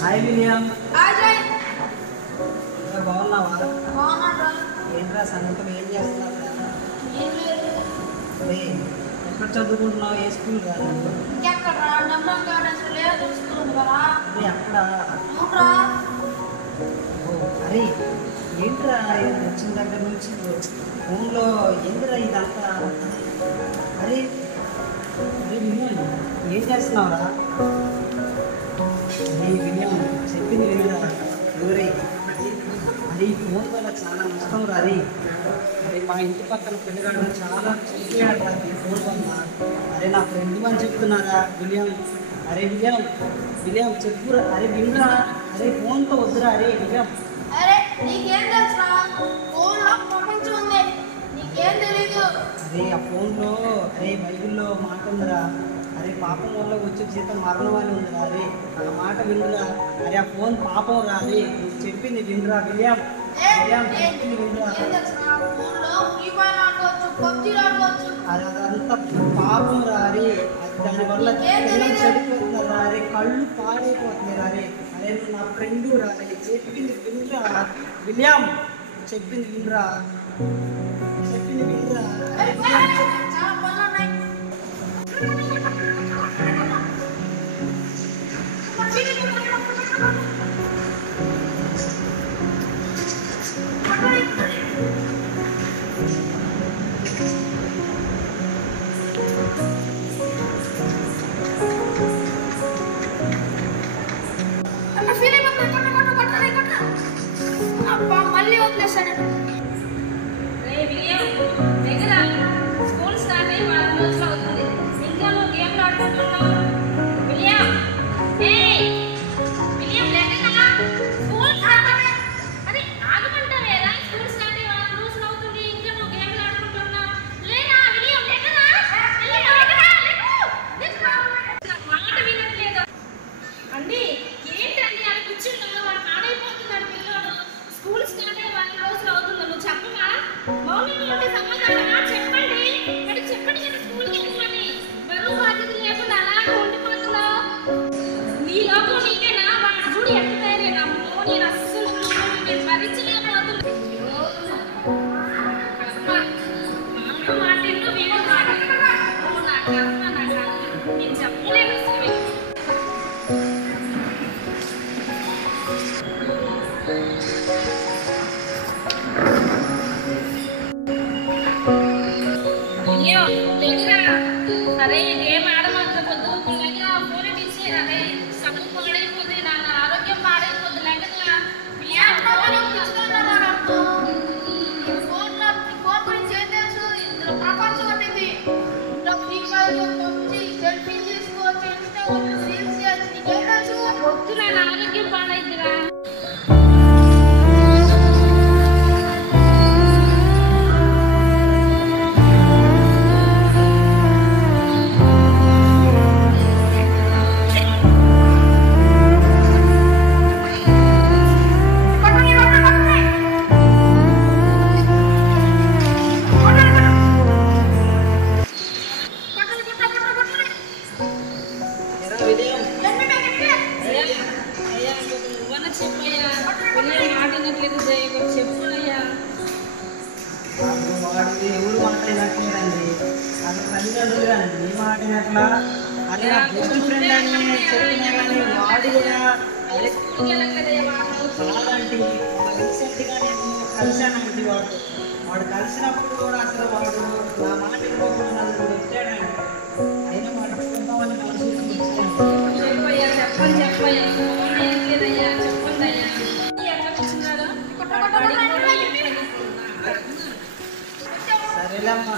Hi William. Ajay బాగున్నావా? బాగున్నారా? ఏంట్రా సంగతులు, ఏం చేస్తున్నావు? ఏం లేదు. అరే ఎక్కడ చదువుకుంటున్నావు? ఏ స్కూల్ కాదు? ఇంకెక్కడ నెంబర్ గార్డెన్స్ లేదు స్కూల్ కదా. అరే అక్కడ. అవునరా? అరే ఏంట్రా వచ్చిన దగ్గర నుంచి ఫోన్లో ఏంటిరా ఇదంతా? అరే అరే విలియం, ఏం చేస్తున్నావురా? అరే విలియం, చెప్పింది వినరా? ఎవరై అది ఫోన్ వల్ల చాలా నష్టం రా. అరే మా ఇంటి పక్కన పిల్లగాడు చాలా చూసాడు రా ఈ ఫోన్ వల్ల. అరే నా ఫ్రెండ్ అని చెప్తున్నారా విలియం? అరే విలియం, విలియం చెప్పురా. అరే వినరా? అరే ఫోన్తో వద్దురా. అరే విలియం. అరే నీకేం తెలుసురా? ఫోన్లో ప్రపంచం ఉంది, నీకేం తెలీదు. అరే ఆ ఫోన్లో అరే బైబిల్లో మాట ఉందిరా. అరే పాపం వల్ల వచ్చే జీతం మరణం అని ఉందిరా. అరే ఆ మాట వినరా. అరే ఆ ఫోన్ పాపం రా. అరే నువ్వు చెప్పింది వినరా విలియం. విలియం చెప్పింది వినరా. ఏం తెలుసురా? ఫోన్లో ఫ్రీ ఫైర్ ఆడుకోవచ్చు, పబ్జీ ఆడుకోవచ్చు. అరే అదంతా పాపం రా. అరే దానివల్ల పిల్లలు చెడిపోతున్నారా. అరే కళ్ళు పాడైపోతున్నాయి రా. అరే అరే నువ్వు నా ఫ్రెండు రా. అరే చెప్పింది వినరా విలియం. చెప్పింది వినరా. చెప్పింది వినరా. అరే చాలా పనులు ఉన్నాయి. అబ్బా మళ్ళీ వదిలేసాడు. స్కూల్ స్టార్ట్ అయ్యి 4 రోజులు అవుతుంది, ఇంకా నువ్వు గేమ్లు ఆడుకుంటున్నావు. విలియం, విలియం లేకనా? స్కూల్ స్టార్ట్ అరే ఆగమంటావేరా? స్కూల్ స్టార్ట్ అయ్యి 4 రోజులు అవుతుంది, ఇంకా నువ్వు గేమ్లు ఆడుకుంటున్నావు. లేదా విలియం లేకనా? మాట వినట్లేదు అండి. ఏంటండి అలా కూర్చున్నావు? వాడు పాడైపోతున్నాడు పిల్లోడు. స్కూల్ స్టార్ట్ అయ్యి 4 రోజులు అవుతుంది, నువ్వు చెప్పవా? మౌనంగా ఉంటే సమాధానమా? చెప్పండి. మరి చెప్పండి కదా స్కూల్కి వెళ్ళమని. బరువు బాధ్యత లేకుండా అలాగే ఉండిపోతున్నావు. నీ లోపల నీకేనా? వాడు చూడు ఎంత తయారైనాము. నేను అస్సలు నేను భరించలేకపోతున్నా. కర్మ మాట ఎన్నో వీడు మాట. నా కర్మ నా కర్మ నేను చెప్పలేను. సరే గేమ్ ఆడమంత పొద్దు లేక ఫోన్ ఇచ్చేరా. సమయం పాడైపోతుంది, నా ఆరోగ్యం పాడైపోతుంది. లేక ఫోన్ గురించి ఏం తెలుసు? ఇందులో ప్రపంచం ఉంటుంది. ఇందులో ఫ్రీ ఫైర్, పబ్జీ, సెల్ఫీ చేసుకోవచ్చు, ఇన్స్టాగ్రామ్ రీల్స్ చేయొచ్చు. నీకేం తెలుసు? వద్దు, నా ఆరోగ్యం పాడైద్దిరా. ఎవరు మాట్లాడినట్లేదండి. అది తల్లిదండ్రులు అండి. నీ మాట్లాడినట్లా? అది నా బెస్ట్ ఫ్రెండ్ అని చెప్పినా కానీ వాడు కూడా కాదండి. రీసెంట్గా నేను కలిశానండి. వాడు కలిసినప్పుడు కూడా అసలు వాడు నా మాట వినుకోకుండా నన్ను వచ్చాడండి. అయినా పట్టుకుందామని మనసు సరేలేమ్మా.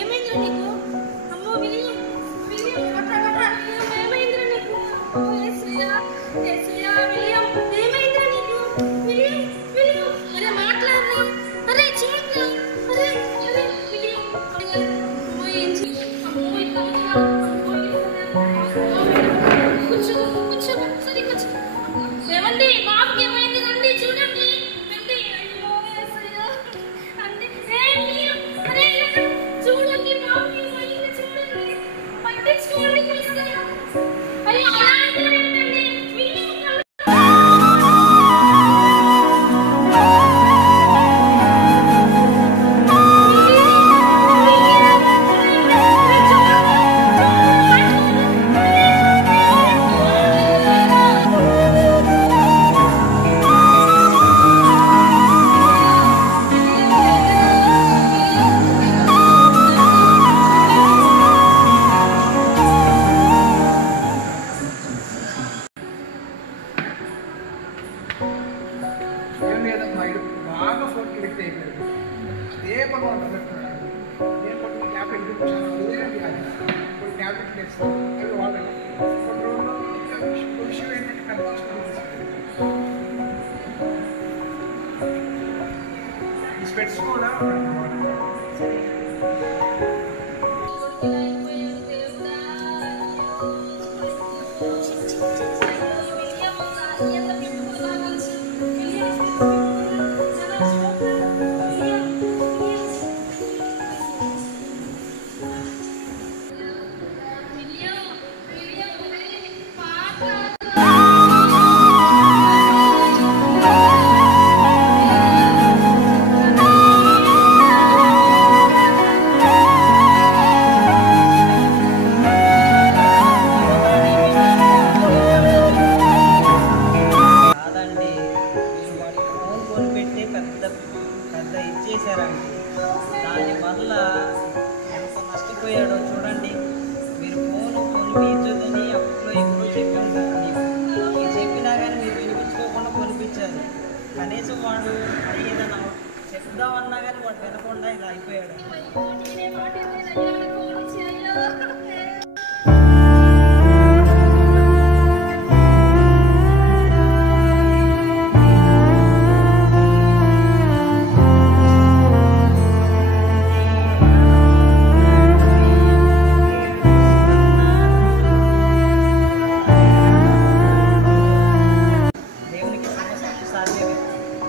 ఏమైందిరా నీకు? అమ్మో విలియం విలియం ఏమైందిరా నీకు? విలియం ఏమైందిరా నీకు? విలియం విలియం అరే మాట్లాడరా, అరే చూడరా, అరే అరే విలియం అమ్మో ఏం చెయ్యి, అమ్మో ఇట్లా కూర్చో కూర్చో సరే కూర్చో. ఏమండి బాబుకి ఏమైంది రండి చూడండి రండి. అయ్యో అండి విలియం అరే చూడండి బాబుకి ఏమైంది చూడండి పట్టించుకోండి తెలుసా. అయ్యో అలా అంటారేంటండి విలియం బాగా ఫోన్కి ఎడిక్ట్ అయిపోయాడు. ఏ పని పెట్టుకున్నాడు, ఏ పని క్యాప్ ఎగ్జిబిషన్ కొన్ని క్యాబినెట్ వేస్తాను అవి వాడండి. కొన్ని రోజులు ఇంకా విషయం ఏంటంటే కనిపించుకోవాలి. ఈ స్పెట్స్ కూడా ఇచ్చేసారండి. దానివల్ల ఎంత నష్టపోయాడో చూడండి. మీరు ఫోన్ కొనిపించదని అప్పట్లో ఎప్పుడో చెప్పాను కదండి. మీరు చెప్పినా కానీ మీరు వినిపించుకోకుండా కొనిపించారు. కనీసం వాడు ఏదైనా చెప్దామన్నా కానీ వాడు వినకుండా ఇలా అయిపోయాడు.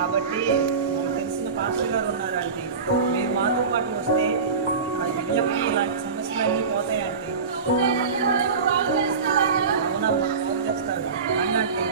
కాబట్టి మాకు తెలిసిన పాస్టర్ గారు ఉన్నారంటే మీరు మాతో పాటు వస్తే ఆ విలియంకి ఇలాంటి సమస్యలన్నీ పోతాయంటే. అవునమ్మా ఫోన్ చేస్తాడు అన్నంటే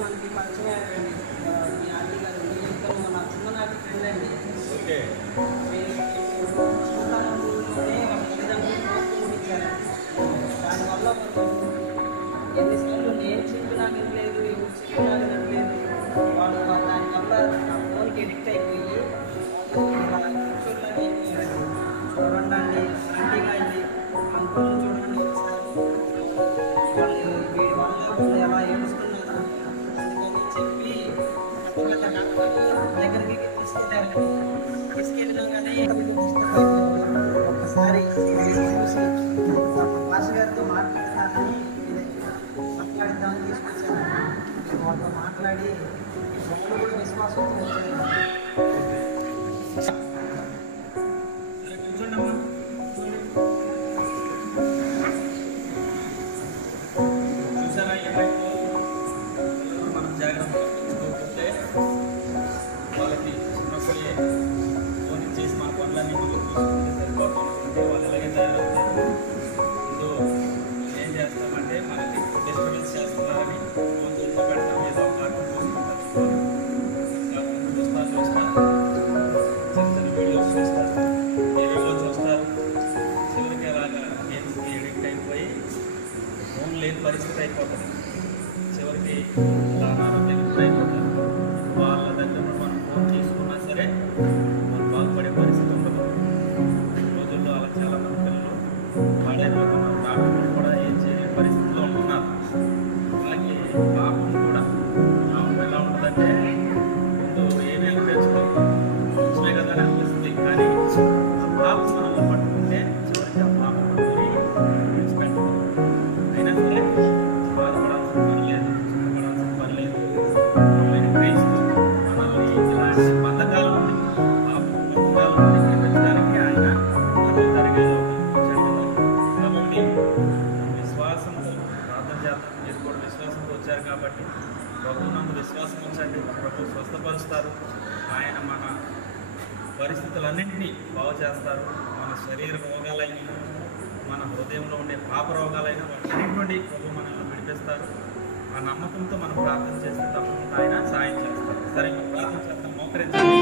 మనకి పరిచయం అయ్యారండి. మీ ఆంటీ గారు మీ నా చిన్ననాటి ఫ్రెండ్ అండి. దానివల్ల ఎన్నిసార్లు నేను చెప్పినా వినలేదు, ఎవరు చెప్పినా వినట్లేదు. వాళ్ళు దానివల్ల నా ఫోన్కి ఎడిక్ట్ అయిపోయి ఇలా కూర్చోలేని అయిపోయారండి. చూడండి అండి ఆంటీగా అయింది అంకుల్ని చూడండి ఒకసారి. వాళ్ళు వీడి వల్ల వాళ్ళు ఎలా ఏడుస్తున్నారు అందుకని చెప్పి పెద్ద డాక్టర్ దగ్గరికి తీసుకెళ్ళారండి. తీసుకెళ్ళినా కానీ ఒక్కసారి చూసి మాస్టర్ గారితో మాట్లాడతానని మాట్లాడిద్దామని తీసుకొచ్చానండి. వాళ్ళతో మాట్లాడి వాళ్ళు కూడా విశ్వాసంతో వచ్చారు. చూసారా ఏమైందో మనం జాగ్రత్తగా చూసుకోకపోతే వాళ్ళకి చిన్నప్పుడే ఫోన్ ఇచ్చేసి మన పనులన్నీ చూసుకుంటే సరిపోతుంటే వాళ్ళు ఎలాగే తయారవుతారు. సో ఏం చేస్తామంటే మనకి డిస్టర్బెన్స్ చేస్తున్నారని ఫోన్ చూస్తూ పెడతాం, ఏదో కార్టూన్ చూసుకుంటారు, కార్టూన్ చూస్తా లేని పరిస్థితి అయిపోతుంది. చివరికి అనారోగ్యానికి కూడా అయిపోతారు. వాళ్ళ దగ్గర మనం ఫోన్ తీసుకున్నా సరే వాళ్ళు బాగుపడే పరిస్థితి ఉండదు. రోజుల్లో అలా చాలామంది పిల్లలు పాడైపోతున్నారు. డాక్టర్లు కూడా ఏం చేయలేని పరిస్థితిలో ఉంటున్నారు. అలాగే పాపం కూడా పాపం ఎలా ఉంటుందంటే ముందు ఏమీ అనిపించలేదు, మంచివే కదా అని అనిపిస్తుంది. కానీ పాపం మనల్ని పట్టుకుంటే చివరికి ఆ పాపం పట్టుకుని విడిచిపెట్టదు. అయినా సరే బాధపడాల్సిన పని లేదు, చింతపడాల్సిన పని లేదు. క్రీస్తు మనల్ని ఇలాంటి బంధకాల నుండి పాపం బంధకాల నుండి విడిపించడానికి ఆయన తరిగేలో కాబట్టి విశ్వాసంతో ప్రార్థన చేద్దాం. మీరు కూడా విశ్వాసంతో వచ్చారు కాబట్టి ప్రభు నందు విశ్వాసం ఉంచండి. ప్రభు స్వస్థపరుస్తారు. ఆయన మన పరిస్థితులన్నింటినీ బాగు చేస్తారు. మన శరీర రోగాలైన, మన హృదయంలో ఉండే పాప రోగాలైన వాటి నుండి ప్రభు మనల్ని విడిపిస్తారు. ఆ నమ్మకంతో మనం ప్రార్థన చేస్తే తప్పకుండా ఆయన సాయం చేస్తారు. సరే, మనం ప్రార్థన చేస్తాం. మోకరించండి.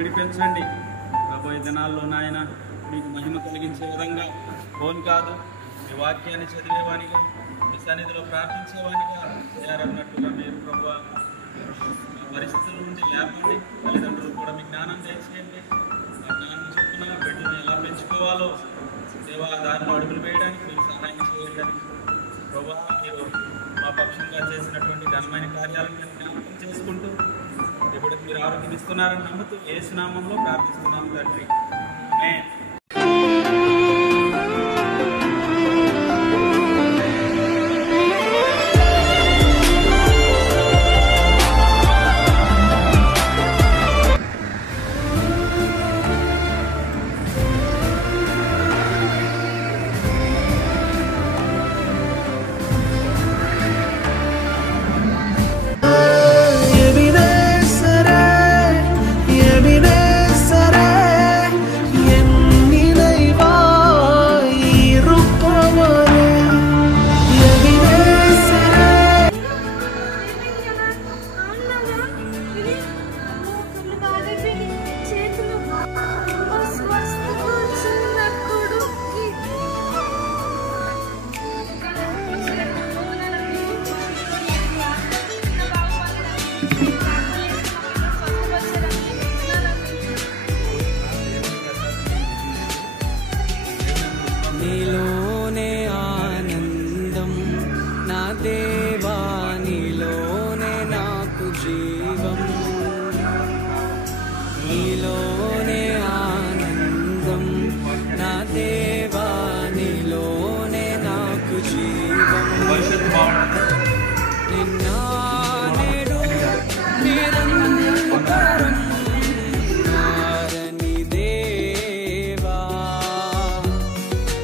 విడిపించండి. రాబోయే దినాల్లో నాయన మీకు మహిమ కలిగించే విధంగా ఫోన్ కాదు, మీ వాక్యాన్ని చదివేవానిగా, మీ సన్నిధిలో ప్రార్థించేవానిగా తయారన్నట్టుగా మీరు ప్రభువా పరిస్థితుల నుండి లేపండి. తల్లిదండ్రులు కూడా మీ జ్ఞానం దయచేయండి. ఆ జ్ఞానం చొప్పున బిడ్డలను ఎలా పెంచుకోవాలో దేవా దారిలో అడుగులు వేయడానికి మీరు సహాయం చేయండి. ప్రభువా మీరు మా పక్షంగా చేసినటువంటి ఘనమైన కార్యాలను మేము జ్ఞాపకం చేసుకుంటూ ఇప్పుడు మీరు ఆరోగ్యం ఇస్తున్నారని నమ్ముతూ యేసు నామములో ప్రార్థిస్తున్నాము తండ్రి. ఆమేన్.